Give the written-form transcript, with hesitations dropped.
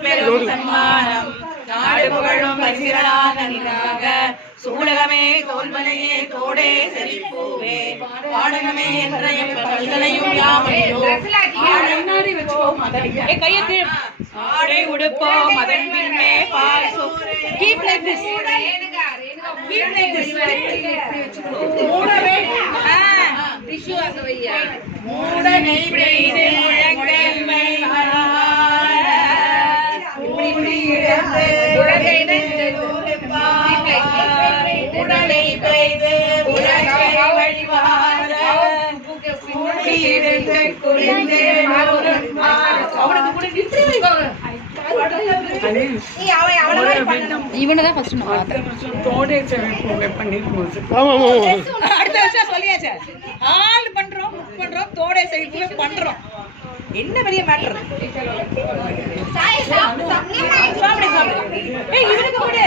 மாபெரும் சன்மானம் நாடு புகழும் பரிசிலாக சூலகமே தோல்வனையே தோடே செழிப்பூவே பாடகமே என்ற பல்கலையும் ஆடை உடுப்போம் அதன் பின்னே மூடனை உடலை பெய்து உலகை வழிவார இவனதான் ஃபர்ஸ்ட் தோடே செழிப்பூவே பண்ணிருக்கோம். அடுத்த வருஷம் சொல்லியாச்சு. ஆள் பண்றோம் பண்றோம் தோடே செழிப்பூவே பண்றோம். என்ன பெரிய மேட்டர்? சாப்பிடு சாப்பிடு. இவனுக்கு கூட